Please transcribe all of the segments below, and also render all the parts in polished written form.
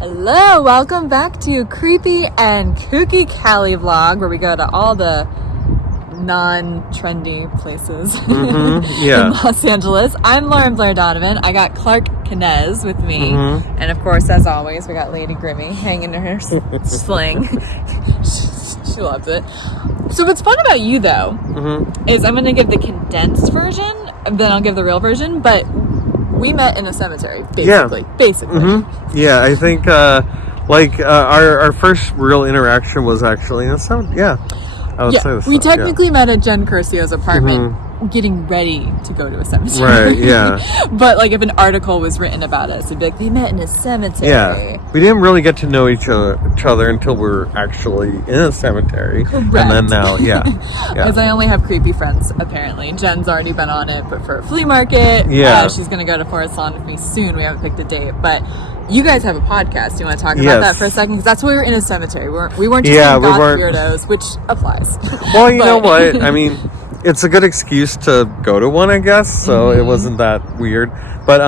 Hello, welcome back to Creepy and Kooky Cali vlog, where we go to all the non-trendy places in Los Angeles. I'm Lauren-Blair Donovan. I got Clark Canez with me, and of course, as always, we got Lady Grimmy hanging in her sling. She loves it. So what's fun about you, though, is I'm going to give the condensed version, then I'll give the real version, but we met in a cemetery, basically. Yeah, I think our first real interaction was actually in a cemetery. I would say so. We technically met at Jen Curcio's apartment, getting ready to go to a cemetery. Right, yeah. But like if an article was written about us, it'd be like, they met in a cemetery. Yeah. We didn't really get to know each other until we were actually in a cemetery. Correct. And then now, Because I only have creepy friends, apparently. Jen's already been on it, but for a flea market. She's going to go to Forest Lawn with me soon. We haven't picked a date, but you guys have a podcast. Do you want to talk about that for a second? Because that's why we were in a cemetery. We weren't just goth weirdos, which applies. Well, you know what? I mean, it's a good excuse to go to one, I guess. So it wasn't that weird. But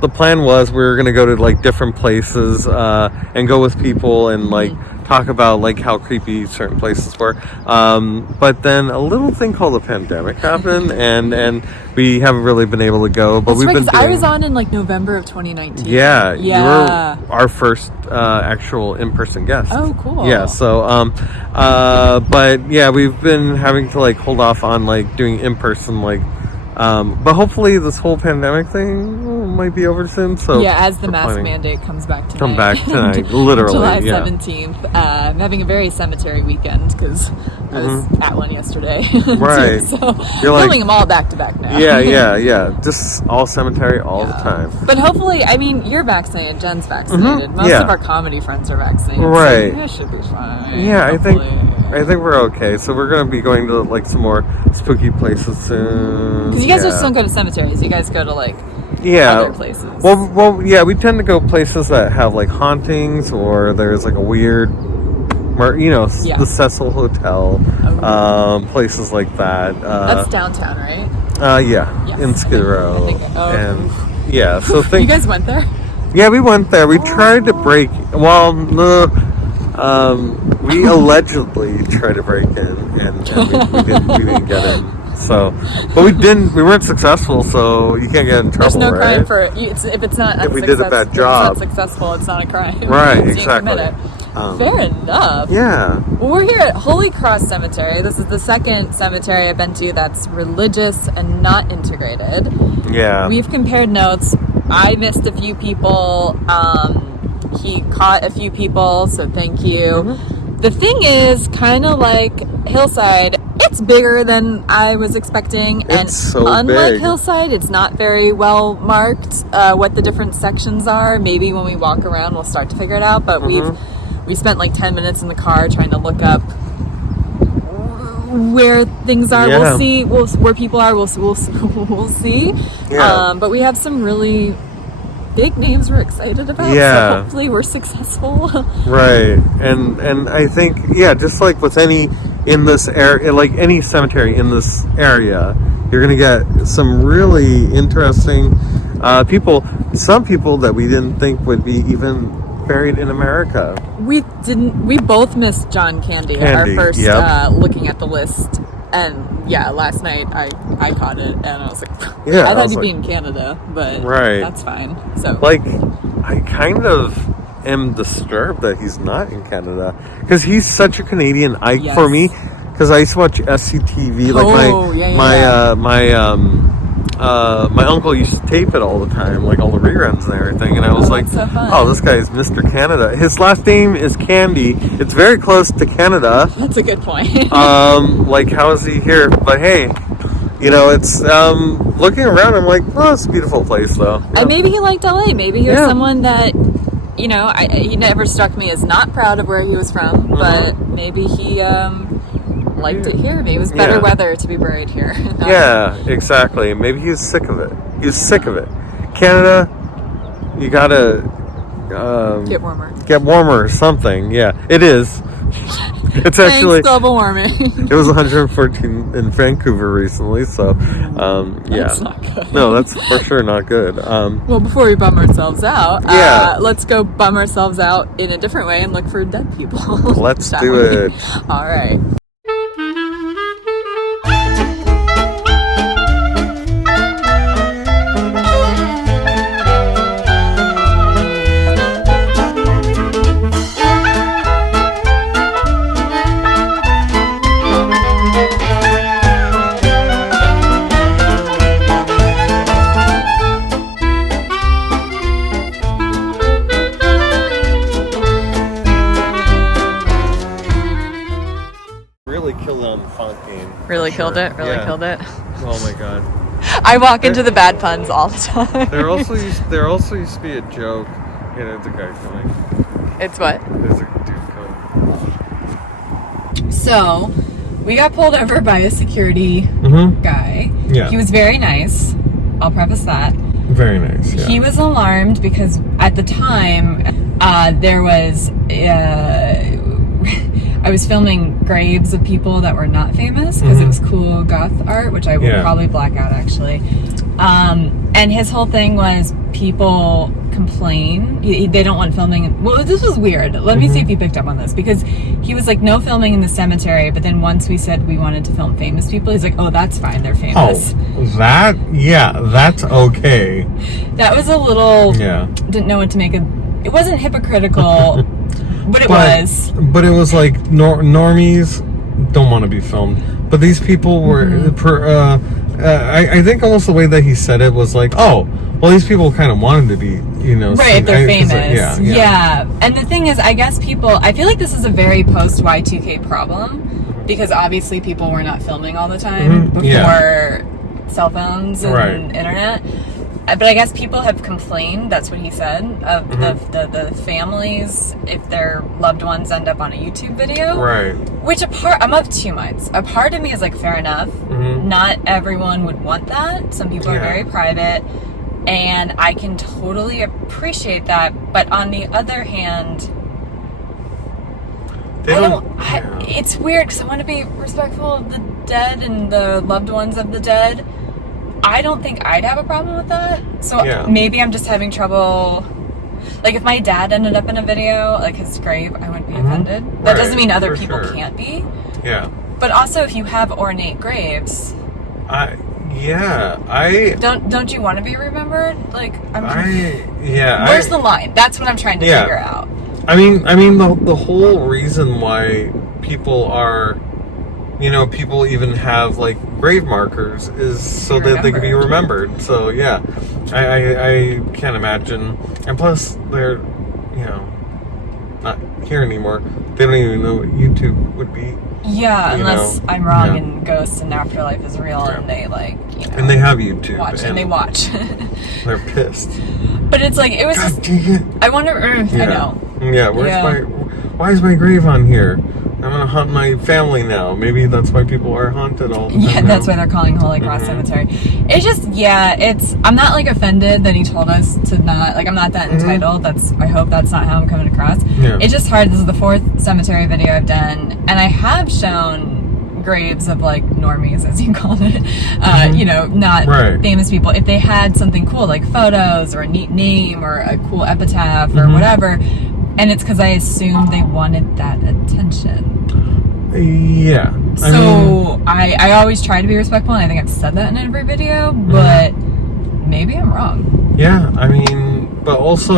the plan was we were going to go to like different places and go with people and like talk about like how creepy certain places were. But then a little thing called the pandemic happened and we haven't really been able to go. But I was on in like November of 2019. Yeah. You were our first actual in-person guest. Oh, cool. Yeah. So, but yeah, we've been having to like hold off on like doing in-person but hopefully this whole pandemic thing might be over soon. So as the mask mandate comes back tonight. Come back tonight, literally. July 17th. I'm having a very cemetery weekend because I was at one yesterday. Right. So you're filming them all back to back now. Yeah. Just all cemetery all the time. But hopefully, I mean, you're vaccinated. Jen's vaccinated. Most of our comedy friends are vaccinated. Right. So it should be fine. Yeah, hopefully. I think we're okay. So we're going to be going to like some more spooky places soon. Because you guys just don't go to cemeteries. You guys go to like other places. Well, yeah, we tend to go places that have like hauntings or there's like a weird, the Cecil Hotel, places like that. That's downtown, right? Yes, in Skid Row. So you guys went there? Yeah, we went there. We tried to break. We allegedly tried to break in, and we didn't get in. So, but we weren't successful, so you can't get in trouble. There's no crime right? if it's not. If we did a bad job, if it's not successful, it's not a crime. Right, so exactly. Fair enough. Yeah. Well, we're here at Holy Cross Cemetery. This is the second cemetery I've been to that's religious and not integrated. Yeah. We've compared notes. I missed a few people. He caught a few people, so thank you. The thing is, kind of like Hillside, it's bigger than I was expecting. It's so unlike big. Hillside, it's not very well marked what the different sections are. Maybe when we walk around, we'll start to figure it out. But we spent like 10 minutes in the car trying to look up where things are. Yeah. We'll see where people are. We'll see. Yeah. But we have some really big names we're excited about. So hopefully we're successful. Right. And I think just like with any in this area, like any cemetery in this area, you're gonna get some really interesting people. Some people that we didn't think would be even buried in America. We both missed John Candy. Our first looking at the list. And last night I caught it and I was like, I thought he'd be in Canada, but that's fine. So like, I kind of am disturbed that he's not in Canada because he's such a Canadian icon for me. Because I used to watch SCTV, my uncle used to tape it all the time, like all the reruns and everything, and I was like, so this guy is Mr. Canada. His last name is Candy. It's very close to Canada. That's a good point. Like, how is he here? But hey, it's looking around, I'm like, it's a beautiful place though. And maybe he liked LA. Maybe he was someone that, he never struck me as not proud of where he was from, but maybe he liked it here. Maybe it was better weather to be buried here. Exactly. Maybe he's sick of it. He's sick of it. Canada, you gotta get warmer. Get warmer or something. Yeah, it is. It's actually global warming. It was 114 in Vancouver recently, so yeah. That's not good. No, that's for sure not good. Well, before we bum ourselves out, Yeah. let's go bum ourselves out in a different way and look for dead people. Let's do it. All right. Really killed it. Really killed it. Oh my god. I walk into the bad puns all the time. There also used to be a joke. Yeah, it's a guy coming. It's what? There's a dude coming. So, we got pulled over by a security guy. Yeah. He was very nice. I'll preface that. Very nice. Yeah. He was alarmed because at the time there was. I was filming graves of people that were not famous because it was cool goth art, which I will probably black out actually. And his whole thing was people complain. They don't want filming. Well, this was weird. Let me see if you picked up on this, because he was like, no filming in the cemetery. But then once we said we wanted to film famous people, he's like, oh, that's fine. They're famous. Oh, that's okay. That was a little, didn't know what to make of. It wasn't hypocritical. But it was like normies don't want to be filmed. But these people were, I think almost the way that he said it was like, oh, well, these people kind of wanted to be, right, they're famous. Yeah. And the thing is, I guess I feel like this is a very post Y2K problem, because obviously people were not filming all the time before cell phones and internet. But I guess people have complained, that's what he said, of the families if their loved ones end up on a YouTube video. Right. Which I'm of two minds. A part of me is like, fair enough. Not everyone would want that. Some people are very private. And I can totally appreciate that. But on the other hand, it's weird because I want to be respectful of the dead and the loved ones of the dead. I don't think I'd have a problem with that. So maybe I'm just having trouble. Like, if my dad ended up in a video, like his grave, I wouldn't be offended. That doesn't mean other people can't be. Yeah. But also, if you have ornate graves, don't you want to be remembered? Like, where's the line? That's what I'm trying to figure out. I mean, the whole reason why people are, people even have like grave markers is so that they can be remembered. So I can't imagine. And plus, they're not here anymore. They don't even know what YouTube would be. Yeah, unless I'm wrong and ghosts and afterlife is real, and they and they have YouTube and they watch. They're pissed. But it's like, it was just, I wonder. I know. Yeah, why is my grave on here? I'm gonna haunt my family now. Maybe that's why people are haunted all the time. Yeah, that's why they're calling Holy Cross Cemetery. It's just, I'm not like offended that he told us to not, like, I'm not that entitled. I hope that's not how I'm coming across. Yeah. It's just hard. This is the 4th cemetery video I've done, and I have shown graves of like normies, as you called it, not famous people. If they had something cool, like photos or a neat name or a cool epitaph or whatever. And it's because I assumed they wanted that attention. Yeah. I always try to be respectful, and I think I've said that in every video, but maybe I'm wrong. Yeah, but also,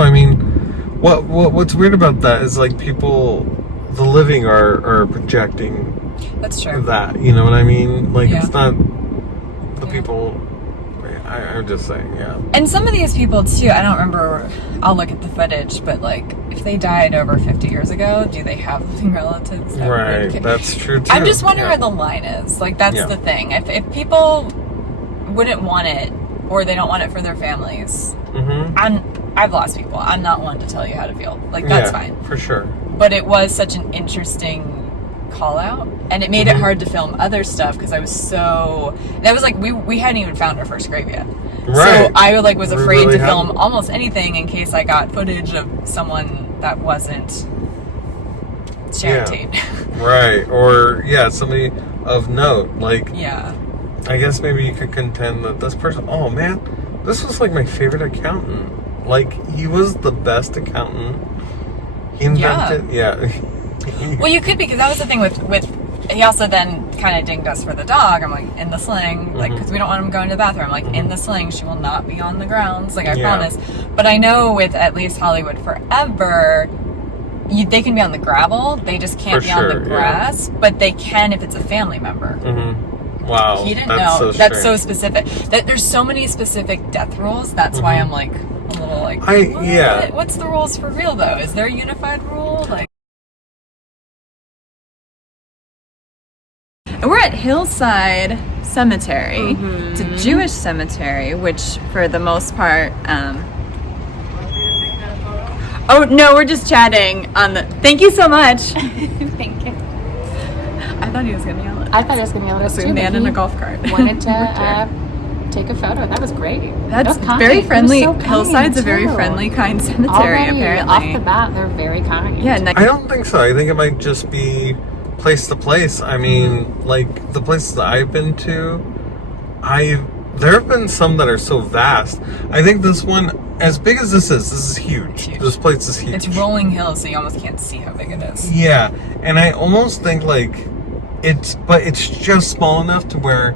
what's weird about that is like people, the living are projecting. That's true. That, you know what I mean? Like, it's not the people. I'm just saying, And some of these people, too, I don't remember, I'll look at the footage, but, like, if they died over 50 years ago, do they have living relatives? That's true, too. I'm just wondering where the line is. Like, that's the thing. If people wouldn't want it, or they don't want it for their families, I've lost people. I'm not one to tell you how to feel. Like, that's fine. For sure. But it was such an interesting call out, and it made it hard to film other stuff because I was that was like we hadn't even found our first grave yet, so I was afraid to film almost anything in case I got footage of someone that wasn't Sharon Tate. Right. Or, somebody of note. Like, yeah. I guess maybe you could contend that this person... Oh, man. This was, like, my favorite accountant. Like, he was the best accountant. He invented... Yeah. Well, you could, because that was the thing with he also then kind of dinged us for the dog. I'm like, in the sling, like, because we don't want him going to the bathroom. I'm like, in the sling, she will not be on the grounds, like, I promise. But I know with at least Hollywood Forever, they can be on the gravel. They just can't be on the grass, but they can if it's a family member. Wow. He didn't know. So that's so specific. That there's so many specific death rules. That's why I'm like a little like, what's the rules for real though? Is there a unified rule? Like. We're at Hillside Cemetery. It's a Jewish cemetery, which for the most part, oh no, we're just chatting on the, thank you so much. Thank you. I thought he was gonna yell at us. I thought he was gonna yell at us too. A man in a golf cart. Wanted to take a photo. That was great. That's very friendly. Hillside's a very friendly, kind cemetery. Already, apparently, off the bat, they're very kind. Yeah, I don't think so. I think it might just be place to place. I mean, like the places that I've been to, there have been some that are so vast. I think this one, as big as this is huge. This place is huge. It's rolling hills, so you almost can't see how big it is. Yeah, and I almost think like it's just small enough to where,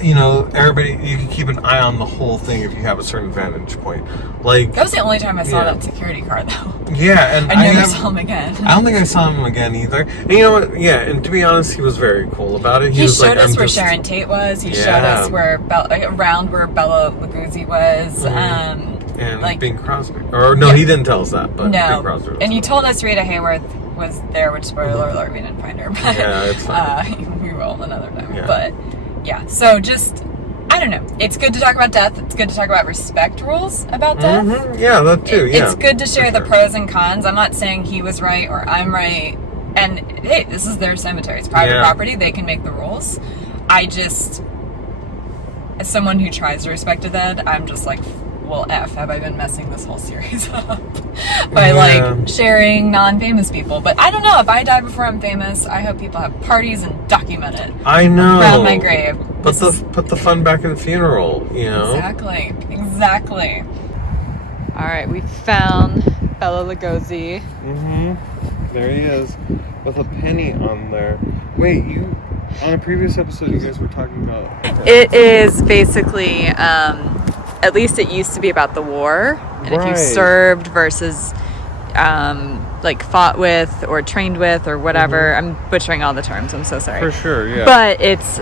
you know, everybody, you can keep an eye on the whole thing if you have a certain vantage point. Like, that was the only time I saw that security guard, though. Yeah, and I never saw him again. I don't think I saw him again either. And you know what? Yeah, and to be honest, he was very cool about it. He was showed like, us where Sharon Tate was. He showed us where around where Bela Lugosi was. And like Bing Crosby. Or no, he didn't tell us that. But no, Bing Crosby was and he told us Rita Hayworth was there, which spoiler alert, we didn't find her. But, yeah, it's fine. We will another time. Yeah. But yeah, so just. I don't know. It's good to talk about death. It's good to talk about respect rules about death. Yeah, that too. Yeah, it's good to share the pros and cons. I'm not saying he was right or I'm right. And hey, this is their cemetery. It's private property. They can make the rules. I just, as someone who tries to respect the dead, I'm just like, well, have I been messing this whole series up by like sharing non-famous people? But I don't know. If I die before I'm famous, I hope people have parties and document it. I know. Around my grave. Put the fun back in the funeral, you know? Exactly. All right, we found Bela Lugosi. There he is, with a penny on there. Wait, on a previous episode, you guys were talking about... It is basically, at least it used to be about the war, and if you served versus... like fought with or trained with or whatever. I'm butchering all the terms. I'm so sorry. For sure, yeah. But it's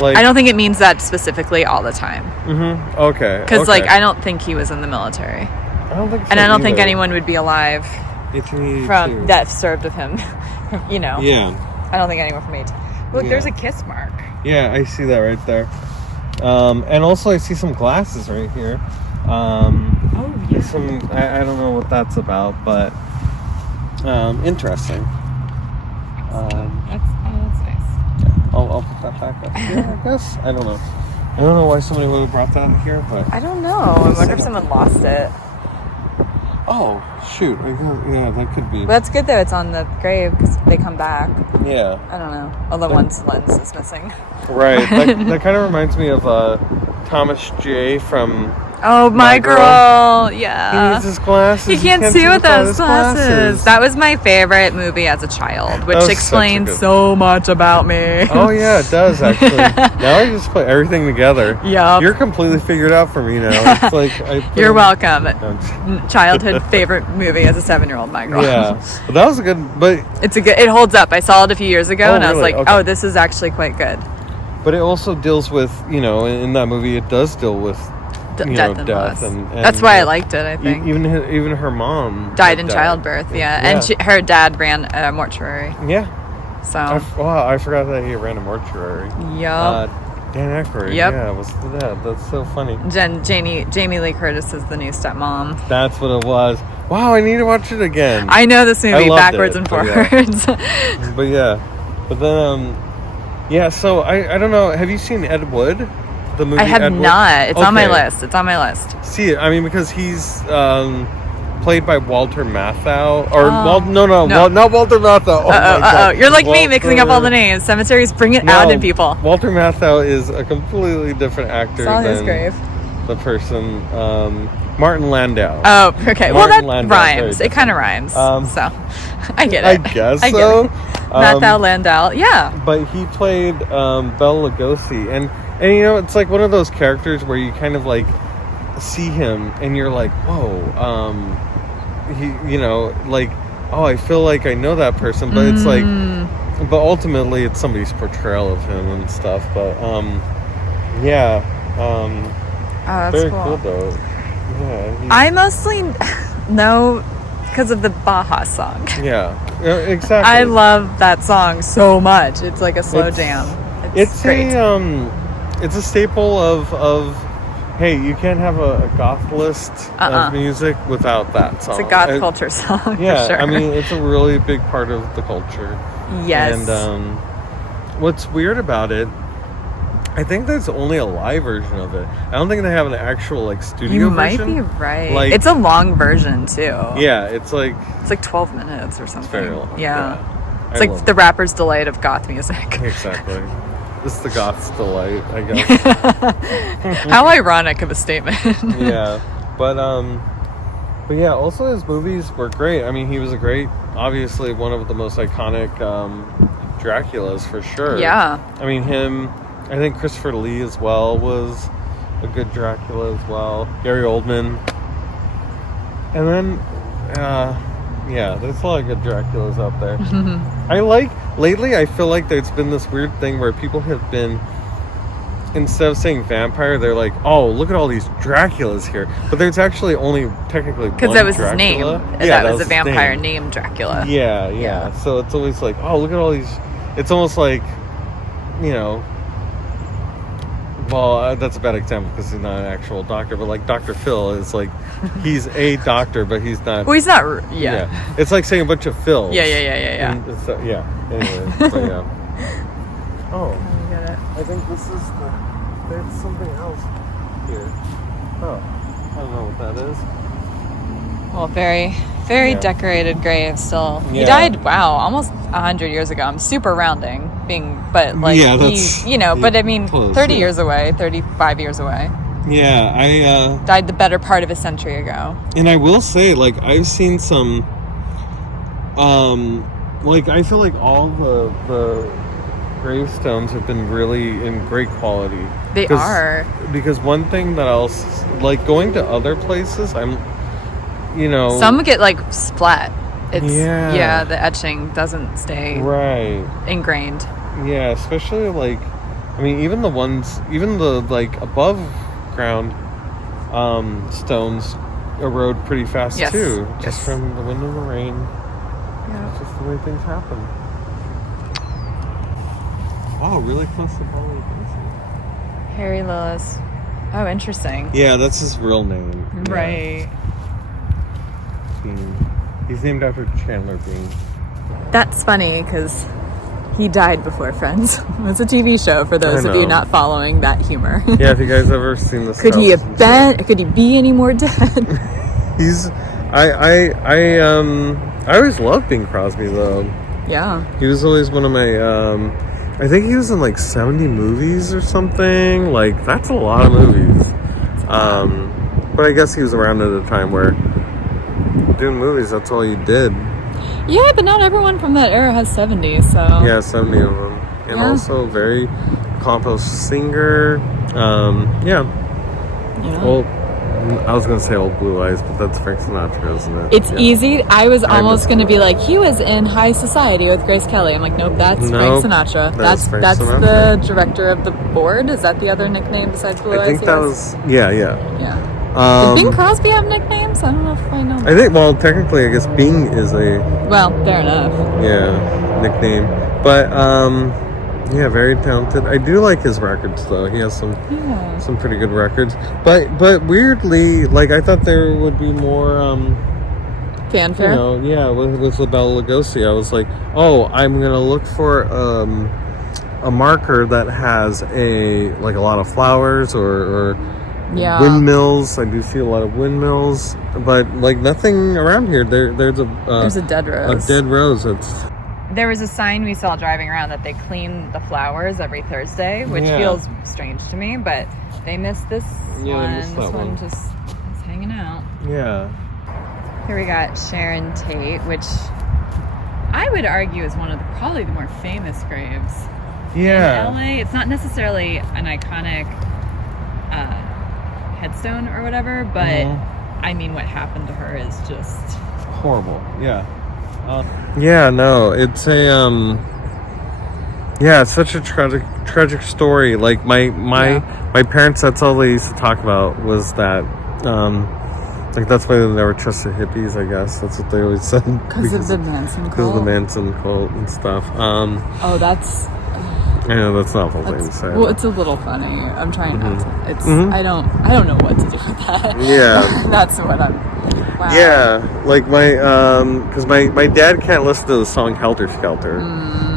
like, I don't think it means that specifically all the time. Okay. Because like I don't think he was in the military. I don't think so and I don't either. think anyone would be alive from that served with him. You know. Yeah. I don't think anyone from 18. Look, there's a kiss mark. Yeah, I see that right there. And also I see some glasses right here. Oh yeah. I don't know what that's about, but interesting. That's nice. Yeah, I'll put that back up here, I guess. I don't know. I don't know why somebody would have brought that here, but I don't know. I wonder if someone lost it. Oh shoot! Yeah, that could be. But that's good though. It's on the grave because they come back. Yeah. I don't know. Although one's lens is missing. Right. That kind of reminds me of Thomas J. from. Oh, my girl. Yeah. He needs his glasses. He can't see with those glasses. That was my favorite movie as a child, which explains so much about me. Oh, yeah, it does, actually. Now I just put everything together. Yep. You're completely figured out for me now. It's like You're welcome. Childhood favorite movie as a 7-year-old, my girl. Yeah. But that was a good, but... It holds up. I saw it a few years ago, and I was like, oh, this is actually quite good. But it also deals with, in that movie, it does deal with death and loss. And that's why I liked it, I think. Even her mom died in childbirth, and her dad ran a mortuary. Yeah. So I forgot that he ran a mortuary. Yep. Dan Aykroyd. Yep. Yeah, was the dad. That's so funny. Jamie Lee Curtis is the new stepmom. That's what it was. Wow, I need to watch it again. I know this movie backwards and forwards. But then so I don't know. Have you seen Ed Wood? The movie I have Ed Wood? not. It's on my list. See it. I mean, because he's played by Walter Matthau. No. Not Walter Matthau. Oh, my God. You're like me, mixing up all the names. Cemeteries, bring it out in people. Walter Matthau is a completely different actor Saw his than grave. the person. Martin Landau. Oh, okay. Well, that Landau, rhymes. It kind of rhymes. So, I get it. I guess so. Matthau Landau. Yeah. But he played Bela Lugosi, and you know, it's like one of those characters where you kind of like see him, and you're like, whoa. He, you know, like, oh, I feel like I know that person, but it's like, but ultimately it's somebody's portrayal of him and stuff. But yeah. That's very cool though. Yeah, I mostly know because of the Baja song. Yeah, exactly. I love that song so much. It's like a slow jam. It's great. It's a staple of hey, you can't have a goth list of music without that song. It's a goth culture song. Yeah, for sure. I mean, it's a really big part of the culture. Yes. And what's weird about it, I think there's only a live version of it. I don't think they have an actual like studio version. You might be right. Like, it's a long version too. Yeah, it's like 12 minutes or something. It's very long. Yeah. It's like the rapper's delight of goth music. Exactly. This is the goth's delight, I guess. How ironic of a statement. Yeah. But yeah, also his movies were great. I mean, he was obviously one of the most iconic Draculas for sure. Yeah. I mean, I think Christopher Lee as well was a good Dracula as well. Gary Oldman. And then, yeah, there's a lot of good Draculas out there. Lately, I feel like there's been this weird thing where people have been, instead of saying vampire, they're like, oh, look at all these Draculas here. But there's actually only technically one because that was Dracula. his name. Yeah, that was a vampire named Dracula. Yeah. So it's always like, oh, look at all these. It's almost like, you know, well, that's a bad example because he's not an actual doctor, but like Dr. Phil is like, he's a doctor, but he's not. Well, he's not. Yeah. It's like saying a bunch of Phils. Yeah. Anyway, but yeah. Oh. I get it. I think this is there's something else here. Oh. I don't know what that is. Well, very decorated grave still. Yeah. He died, almost 100 years ago. I'm super rounding, but like, but I mean, close, 30 years away, 35 years away. Yeah, I died the better part of a century ago. And I will say, like, I've seen some, like, I feel like all the gravestones have been really in great quality. They are. Because one thing that I'll, like, going to other places, I'm, you know. Some get, like, splat. It's, yeah, the etching doesn't stay ingrained. Yeah, especially, like, I mean, even the, like, above ground stones erode pretty fast too, just from the wind and the rain. Yeah, it's just the way things happen. Wow, really close to Bela Lugosi. Harry Lillis. Oh, interesting. Yeah, that's his real name. Right. Bean. He's named after Chandler Bean. That's funny because he died before Friends. It's a TV show for those of you not following that humor. Yeah, if you guys ever seen this, could he be any more dead? I always loved Bing Crosby though. Yeah. He was always one of my I think he was in like 70 movies or something. Like, that's a lot of movies. But I guess he was around at a time where doing movies, that's all you did. Yeah, but not everyone from that era has 70, so... Yeah, 70 of them. And also very accomplished singer. Yeah. Well, I was going to say Old Blue Eyes, but that's Frank Sinatra, isn't it? It's easy. I was almost going to be like, he was in High Society with Grace Kelly. I'm like, nope, that's Frank Sinatra. That's Sinatra. The director of the board. Is that the other nickname besides Blue Eyes? I think that was... Yeah. Did Bing Crosby have nicknames? I don't know if I know. I think, well, technically, I guess Bing is a... Well, fair enough. Yeah, nickname. But, yeah, very talented. I do like his records, though. He has some pretty good records. But weirdly, like, I thought there would be more... fanfare? You know, yeah, with Bela Lugosi. I was like, oh, I'm going to look for a marker that has a lot of flowers or Yeah. Windmills. I do see a lot of windmills, but like nothing around here. There's a dead rose. A dead rose. There was a sign we saw driving around that they clean the flowers every Thursday, which feels strange to me, but they missed this one. This one just is hanging out. Yeah. Here we got Sharon Tate, which I would argue is one of probably the more famous graves in LA. It's not necessarily an iconic headstone or whatever, but I mean, what happened to her is just horrible. Yeah. No, it's a it's such a tragic story. Like my parents, that's all they used to talk about was that like that's why they never trusted hippies, I guess. That's what they always said. Because of the Manson cult. Because of the Manson cult and stuff. That's I know that's not the thing to say. Well, it's a little funny. I'm trying not to. It's I don't know what to do with that. Yeah. That's what I'm. Wow. Yeah, like because my dad can't listen to the song Helter Skelter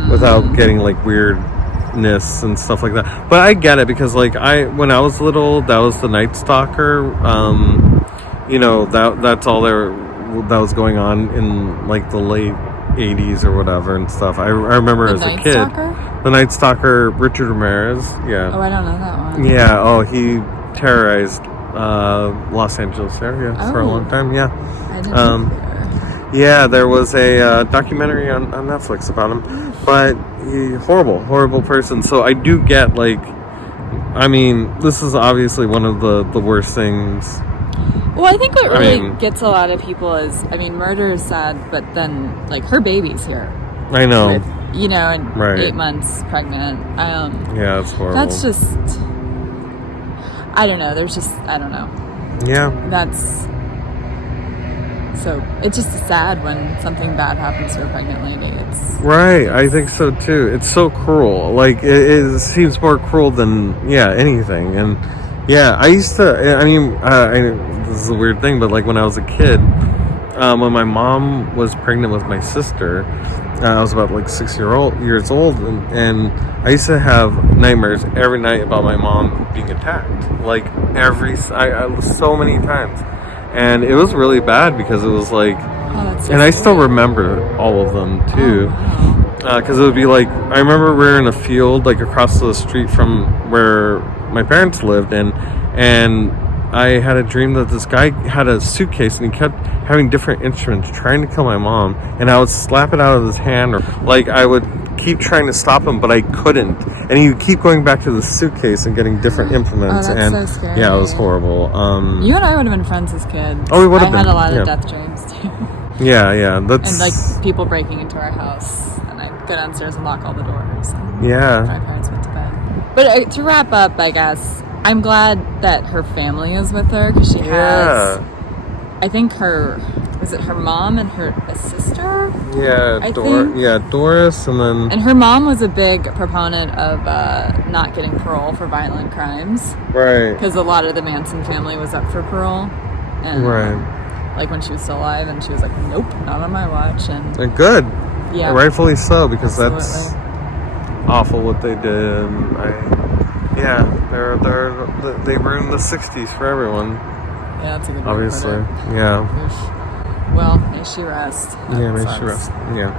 without getting like weirdness and stuff like that. But I get it because like when I was little, that was the Night Stalker. That's all that was going on in like the late 80s or whatever and stuff. I remember as a kid. The Night Stalker, Richard Ramirez. Yeah. Oh, I don't know that one. Yeah. Oh, he terrorized Los Angeles area for a long time. Yeah. I didn't know there was a documentary on Netflix about him, but horrible person. So I do get like, I mean, this is obviously one of the worst things. Well, I think what really gets a lot of people is, I mean, murder is sad, but then like her baby's here. I know. With, and 8 months pregnant. Yeah, it's horrible. That's just, I don't know. I don't know. Yeah. So it's just sad when something bad happens to a pregnant lady. Right, I think so too. It's so cruel. Like it seems more cruel than anything. And I used to. I mean, this is a weird thing, but like when I was a kid, when my mom was pregnant with my sister, I was about like 6 years old, and I used to have nightmares every night about my mom being attacked. Like so many times. And it was really bad because it was like, and I still remember all of them too. Because it would be like, I remember we were in a field like across the street from where my parents lived, and I had a dream that this guy had a suitcase and he kept having different instruments trying to kill my mom, and I would slap it out of his hand, or like I would keep trying to stop him, but I couldn't, and he would keep going back to the suitcase and getting different implements. That's so scary. Yeah, it was horrible. You and I would have been friends as kids. Oh, we would have been. I had a lot of death dreams too. Yeah, that's... And like people breaking into our house, and I'd go downstairs and lock all the doors. And my parents went to bed. But to wrap up, I guess, I'm glad that her family is with her, because she has, I think was it her mom and a sister? Yeah, Doris, and then... And her mom was a big proponent of not getting parole for violent crimes. Right. Because a lot of the Manson family was up for parole. And, like when she was still alive, and she was like, nope, not on my watch. And good. Yeah. Rightfully so, because that's awful what they did. They ruined the 60s for everyone. Yeah, that's a good way obviously. To put it. Yeah. Well, may she rest. May she rest. Yeah.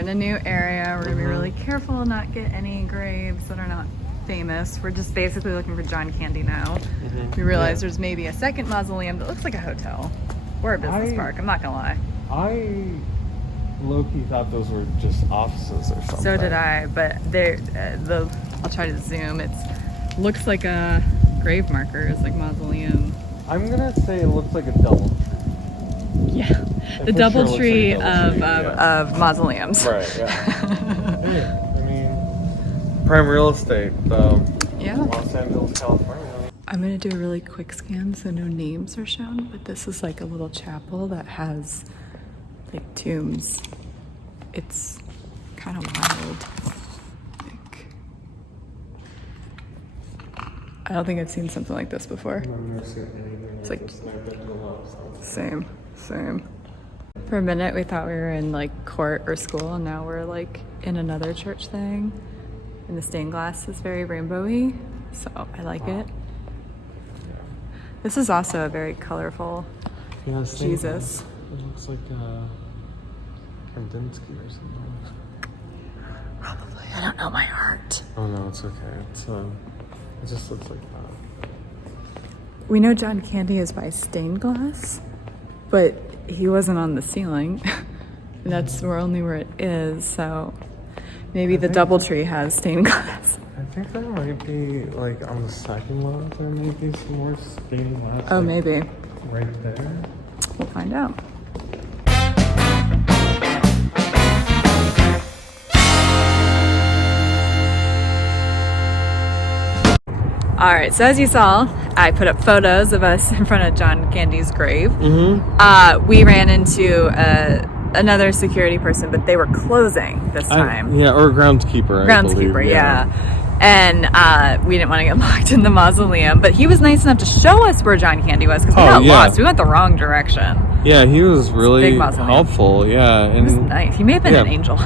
In a new area, we're gonna be really careful to not get any graves that are not famous. We're just basically looking for John Candy now. We realize there's maybe a second mausoleum that looks like a hotel or a business park. I'm not gonna lie. I low-key thought those were just offices or something. So did I, but I'll try to zoom. It looks like a grave marker. It's like mausoleum. I'm gonna say it looks like a double. Yeah, the double tree of mausoleums. Right, yeah. I mean, prime real estate, though. Yeah. Los Angeles, California. I'm going to do a really quick scan so no names are shown, but this is like a little chapel that has like tombs. It's kind of wild. Like, I don't think I've seen something like this before. I've never seen anything It's like like- this, and I've been to a lot of South. Same. For a minute, we thought we were in like court or school, and now we're like in another church thing. And the stained glass is very rainbowy, so I like it. This is also a very colorful Yeah, Jesus. It looks like Kandinsky or something. Probably. I don't know my art. Oh no, it's okay. It just looks like that. We know John Candy is by stained glass, but he wasn't on the ceiling. And that's where it is, so maybe the DoubleTree has stained glass. I think there might be, like, on the second level, there may be some more stained glass. Oh, like, maybe. right there. We'll find out. All right, so as you saw, I put up photos of us in front of John Candy's grave. Mm-hmm. We ran into another security person, but they were closing this time. Or groundskeeper. I believe, yeah. And we didn't want to get locked in the mausoleum, but he was nice enough to show us where John Candy was because we got lost. We went the wrong direction. Yeah, he was really big mausoleum. helpful. Yeah, and He was nice. He may have been an angel.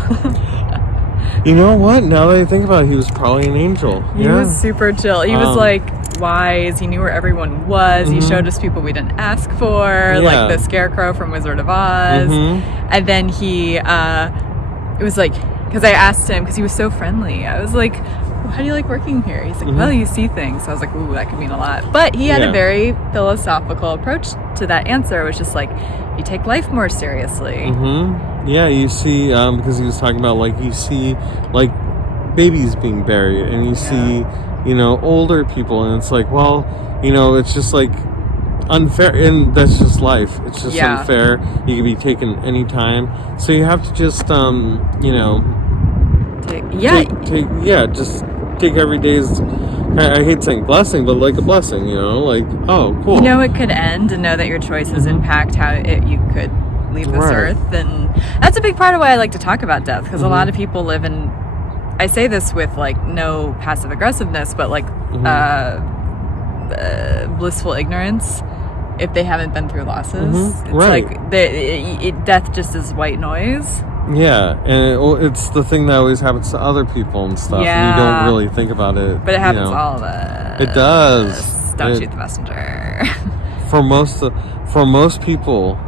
You know what? Now that I think about it, he was probably an angel. He was super chill. He was like wise. He knew where everyone was. He showed us people we didn't ask for, like the Scarecrow from Wizard of Oz. And then he, it was like, because I asked him, because he was so friendly. I was like, how do you like working here? He's like, well, you see things. So I was like, ooh, that could mean a lot. But he had a very philosophical approach to that answer. It was just like, you take life more seriously. Yeah, you see, because he was talking about, like, you see, like, babies being buried, and you see, you know, older people, and it's like, well, you know, it's just, like, unfair, and that's just life. It's just unfair. You can be taken anytime. So you have to just, you know, just take every day's, I hate saying blessing, but like a blessing, you know, like, oh, cool. You know it could end, and know that your choices impact how you could leave this earth. And that's a big part of why I like to talk about death, because a lot of people live in, I say this with like no passive aggressiveness, but like blissful ignorance if they haven't been through losses. It's like death just is white noise. Yeah, and it's the thing that always happens to other people and stuff, and you don't really think about it. But it happens to all of us. It does. Don't shoot the messenger. For most people,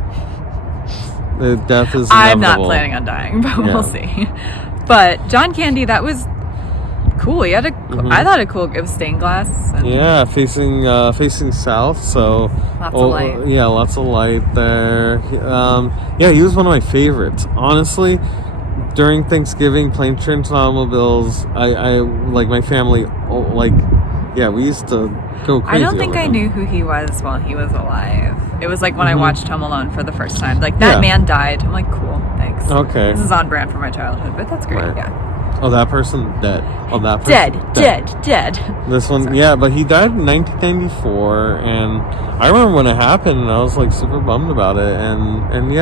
death is inevitable. I'm not planning on dying, but we'll see. But John Candy, that was cool. He had I thought it was stained glass. And facing south, so lots of light. Yeah, lots of light there. He was one of my favorites. Honestly, during Thanksgiving, plane, trains, and automobiles, I like my family, we used to go crazy. I don't think I knew who he was while he was alive. It was like when I watched Home Alone for the first time. Like, that man died. I'm like, cool, thanks. Okay. This is on brand for my childhood, but that's great, Oh, that person dead. Oh, that person dead. This one, but he died in 1994, and I remember when it happened, and I was like super bummed about it, and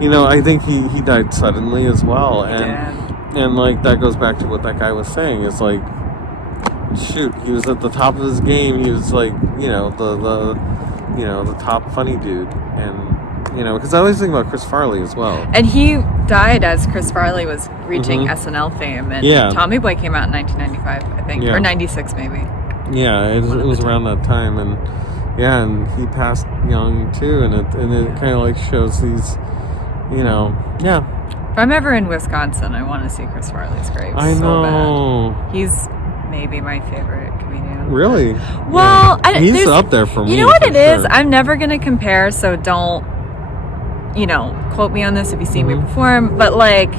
you know, I think he died suddenly as well, and like that goes back to what that guy was saying. It's like, shoot, he was at the top of his game. He was like, you know, the top funny dude, and. You know, because I always think about Chris Farley as well. And he died as Chris Farley was reaching SNL fame. And Tommy Boy came out in 1995, I think. Or 96, maybe. Yeah, it was around that time. And he passed young, too. And it kind of, like, shows these, you know, If I'm ever in Wisconsin, I want to see Chris Farley's grave. I know. Bad. He's maybe my favorite comedian. Really? Well, he's up there for me. You know what it is? I'm never going to compare, so don't, you know, quote me on this if you see me perform, but like,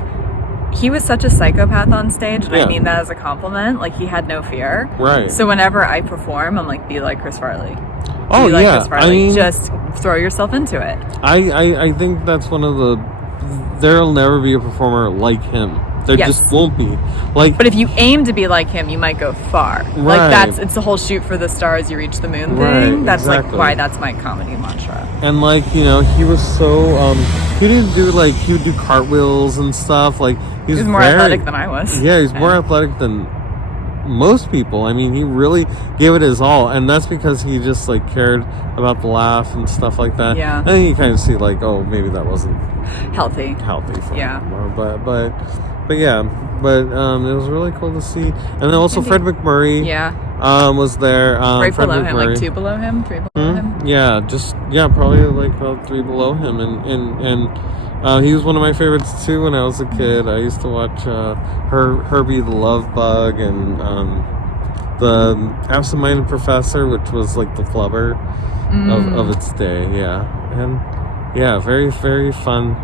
he was such a psychopath on stage, and I mean that as a compliment. Like, he had no fear. Right. So whenever I perform, I'm like, be like Chris Farley. Oh, be like Chris Farley. I mean, just throw yourself into it. I think that's one of there'll never be a performer like him. There just won't be. Like, but if you aim to be like him, you might go far. Right. Like, it's the whole shoot for the stars, you reach the moon thing. That's like why that's my comedy mantra. And like, you know, he was so he would do cartwheels and stuff. Like, he was more athletic than I was. Yeah, he's more athletic than most people. I mean, he really gave it his all, and that's because he just like cared about the laugh and stuff like that. Yeah. And then you kind of see like, oh, maybe that wasn't healthy for Yeah. him. But yeah, it was really cool to see. And then also Fred McMurray. Yeah. Was there. Right Fred below McMurray. him, like 2 below him, 3 below him. Yeah, probably like about 3 below him, and he was one of my favorites too when I was a kid. I used to watch Herbie the Love Bug and the Absent-Minded Professor, which was like the Flubber of its day. Yeah, and yeah, very very fun.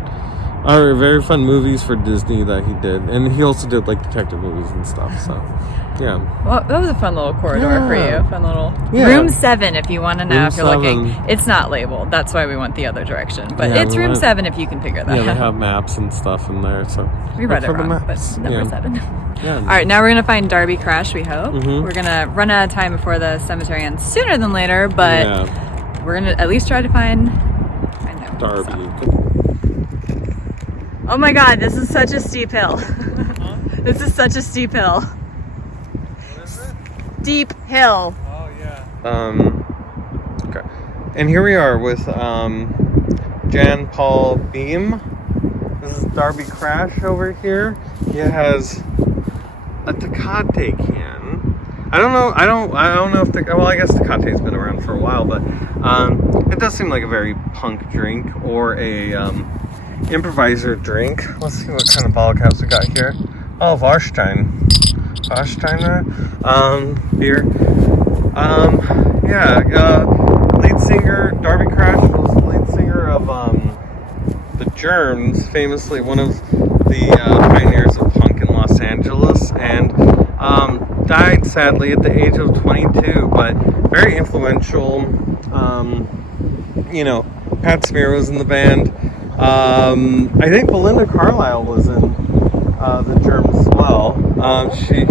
Very fun movies for Disney that he did, and he also did like detective movies and stuff. So, yeah. Well, that was a fun little corridor for you. Fun little room 7, if you want to know. Room if you're 7. looking, it's not labeled. That's why we went the other direction. But it's room 7 if you can figure that Yeah, out. they have maps and stuff in there. So we read it look for the wrong, but maps. number 7. Yeah. All right, now we're gonna find Darby Crash. We hope we're gonna run out of time before the cemetery ends sooner than later, but we're gonna at least try to find him. Darby. So. Oh my God, this is such a steep hill. This is such a steep hill. What is it? Steep hill. Oh yeah. Okay. And here we are with Jan Paul Beam. This is Darby Crash over here. He has a Tecate can. I don't know if I guess Tecate's been around for a while, but it does seem like a very punk drink or a improviser drink. Let's see what kind of bottle caps we got here. Oh, Warsteiner beer. Lead singer Darby Crash was the lead singer of the Germs, famously one of the pioneers of punk in Los Angeles, and died sadly at the age of 22, but very influential. Pat Smear was in the band. I think Belinda Carlisle was in the Germs as well. She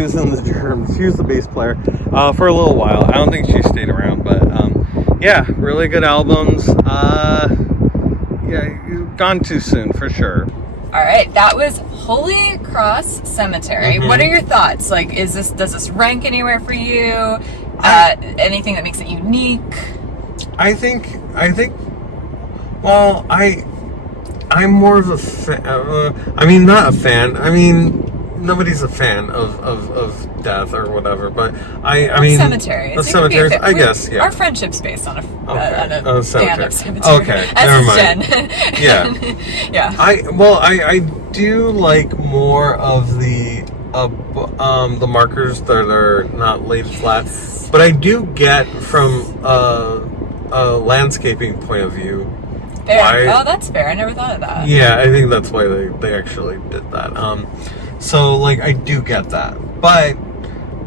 was in the Germs. She was the bass player for a little while. I don't think she stayed around, but really good albums. Gone too soon for sure. All right, that was Holy Cross Cemetery. What are your thoughts? Like, does this rank anywhere for you? Anything that makes it unique? I think. Well, I'm more of a fan. Not a fan. Nobody's a fan of death or whatever. But cemeteries. The cemeteries. I guess. Yeah. Our friendship's based on a fan of cemeteries. Okay. As never is mind. Jen. Yeah. Yeah. I do like more of the markers that are not laid flat, but I do get from a landscaping point of view. Fair. Oh, that's fair. I never thought of that. Yeah, I think that's why they actually did that. So like I do get that, but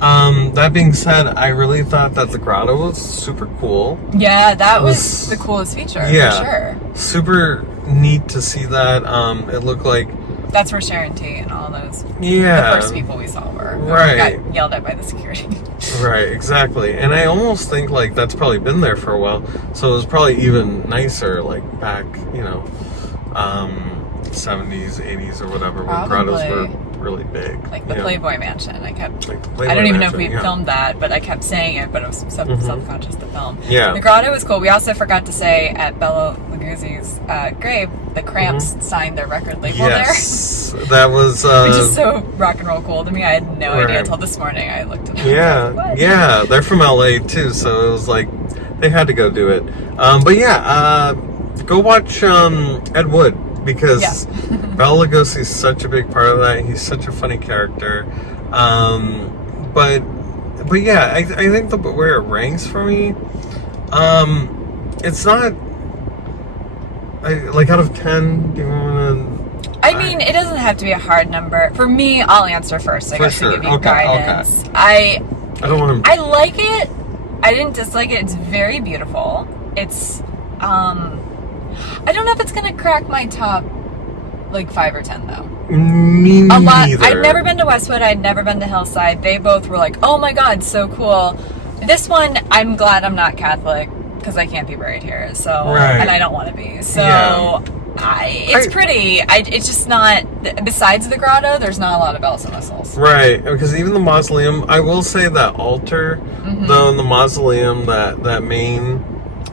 that being said, I really thought that the grotto was super cool. Yeah, that was the coolest feature. For sure. Super neat to see that. It looked like that's where Sharon Tate and all those the first people we saw were. Right. Got yelled at by the security. Right, exactly. And I almost think like that's probably been there for a while, so it was probably even nicer like back, 70s, 80s or whatever, when grottos were really big. Like the Playboy Mansion. I don't even Mansion, know if we filmed that, but I kept saying it, but it was self-conscious to film. Yeah. The grotto was cool. We also forgot to say at Bela Lugosi's grave, the Cramps signed their record label yes, that was... which is so rock and roll cool to me. I had no idea until this morning. I looked it up. Yeah, they're from LA too, so it was like, they had to go do it. Go watch Ed Wood, because Bela Lugosi is such a big part of that. He's such a funny character. But yeah, I think where it ranks for me, it's not out of 10. Do you want to? It doesn't have to be a hard number. For me, I'll answer first. I guess to give you guidance. Okay. I don't want to. I like it. I didn't dislike it. It's very beautiful. It's I don't know if it's gonna crack my top 5 or 10 though. Me neither. I'd never been to Westwood. I'd never been to Hillside. They both were like, "Oh my God, so cool." This one, I'm glad I'm not Catholic because I can't be buried here. So, and I don't want to be. So, It's pretty. It's just not. Besides the grotto, there's not a lot of bells and whistles. Right, because even the mausoleum, I will say that altar, though, in the mausoleum, that main.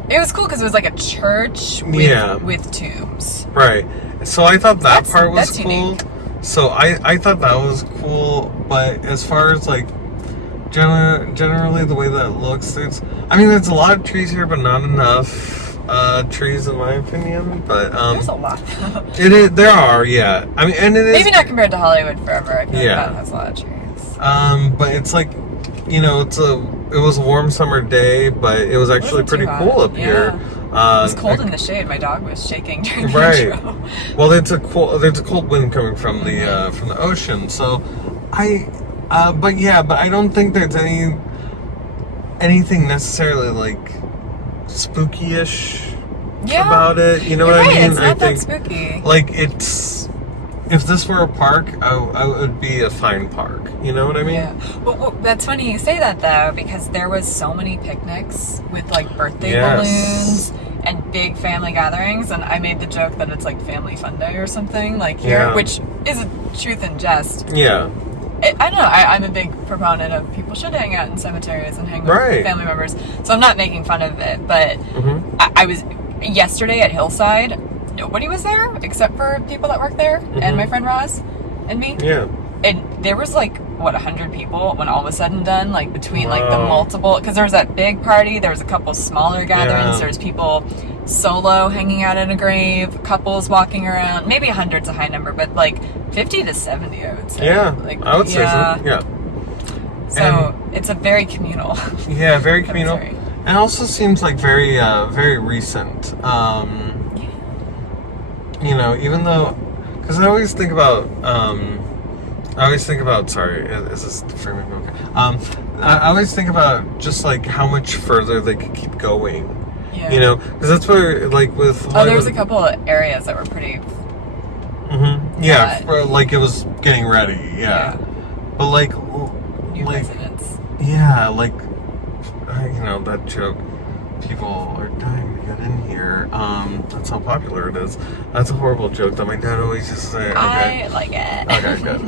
It was cool because it was like a church with tombs. Right. So I thought that part was cool. Unique. So I thought that was cool, but as far as like generally the way that it looks, there's a lot of trees here, but not enough trees in my opinion. But there's a lot. It is. There are, yeah. I mean, and it is maybe not compared to Hollywood Forever. I feel like that has a lot of trees. But it's like, it was a warm summer day, but it was actually pretty cool up here. It was cold in the shade. My dog was shaking during the intro. Well, there's a cold wind coming from the ocean. So, but I don't think there's anything necessarily like spooky-ish about it. You know what I mean? It's not that spooky. Like if this were a park, I would be a fine park. You know what I mean? Yeah. Well, that's funny you say that though, because there was so many picnics with like birthday balloons and big family gatherings, and I made the joke that it's like family fun day or something like here, which is a truth and jest. Yeah. I don't know. I'm a big proponent of people should hang out in cemeteries and hang with family members. So I'm not making fun of it, but I was yesterday at Hillside. Nobody was there except for people that work there and my friend Roz and me. Yeah. And there was like 100 people when all was said and done, like between like the multiple, because there was that big party, there was a couple smaller gatherings, there's people solo hanging out in a grave, couples walking around, maybe 100's a high number, but like 50 to 70 I would say. Yeah, like, I would say so, yeah. So it's a very communal. Yeah, very communal. And also seems like very, very recent. Even though, because I always think about, sorry, is this framing okay? I always think about just like how much further they could keep going. Yeah. Because that's where, like, with Hollywood, there was a couple of areas that were pretty. Yeah, for, like it was getting ready. Yeah. But like, new residents. Yeah, like, that joke. People are dying to get in here. That's how popular it is. That's a horrible joke that my dad always used to say. Okay. I like it. Okay, good.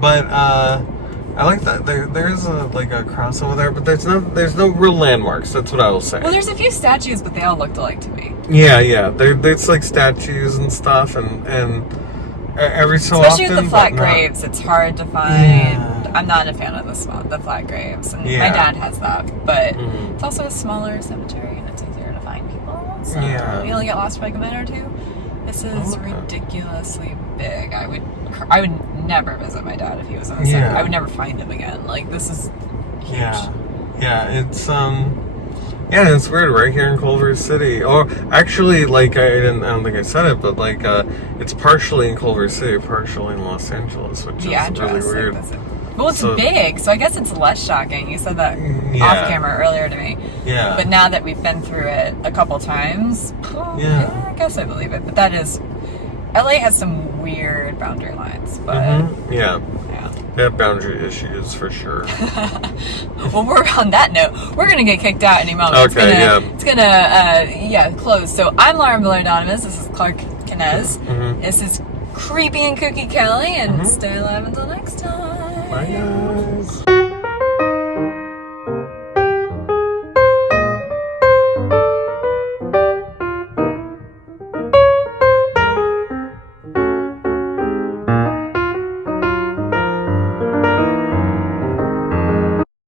But I like that there's a cross over there, but there's no real landmarks. That's what I will say. Well, there's a few statues, but they all looked alike to me. Yeah. There's like statues and stuff, and every so especially often. With the flat graves, it's hard to find. Yeah. I'm not a fan of the flat graves, and my dad has that, but it's also a smaller cemetery, and it's easier to find people. So you only get lost for like a minute or two. This is ridiculously big. I would never visit my dad if he was on the cemetery. I would never find him again. Like, this is huge. Yeah. It's it's weird right here in Culver City. Or actually, like I don't think I said it, but like it's partially in Culver City, partially in Los Angeles, which is really weird. Well, it's big, so I guess it's less shocking. You said that off camera earlier to me. Yeah. But now that we've been through it a couple times, I guess I believe it. But that is, LA has some weird boundary lines. But yeah, they have boundary issues for sure. Well, we're on that note. We're gonna get kicked out any moment. Okay, it's gonna close. So I'm Lauren-Blair Donovan. This is Clark Canez. This is Creepy and Kooky Cali, and stay alive until next time. Bye, guys.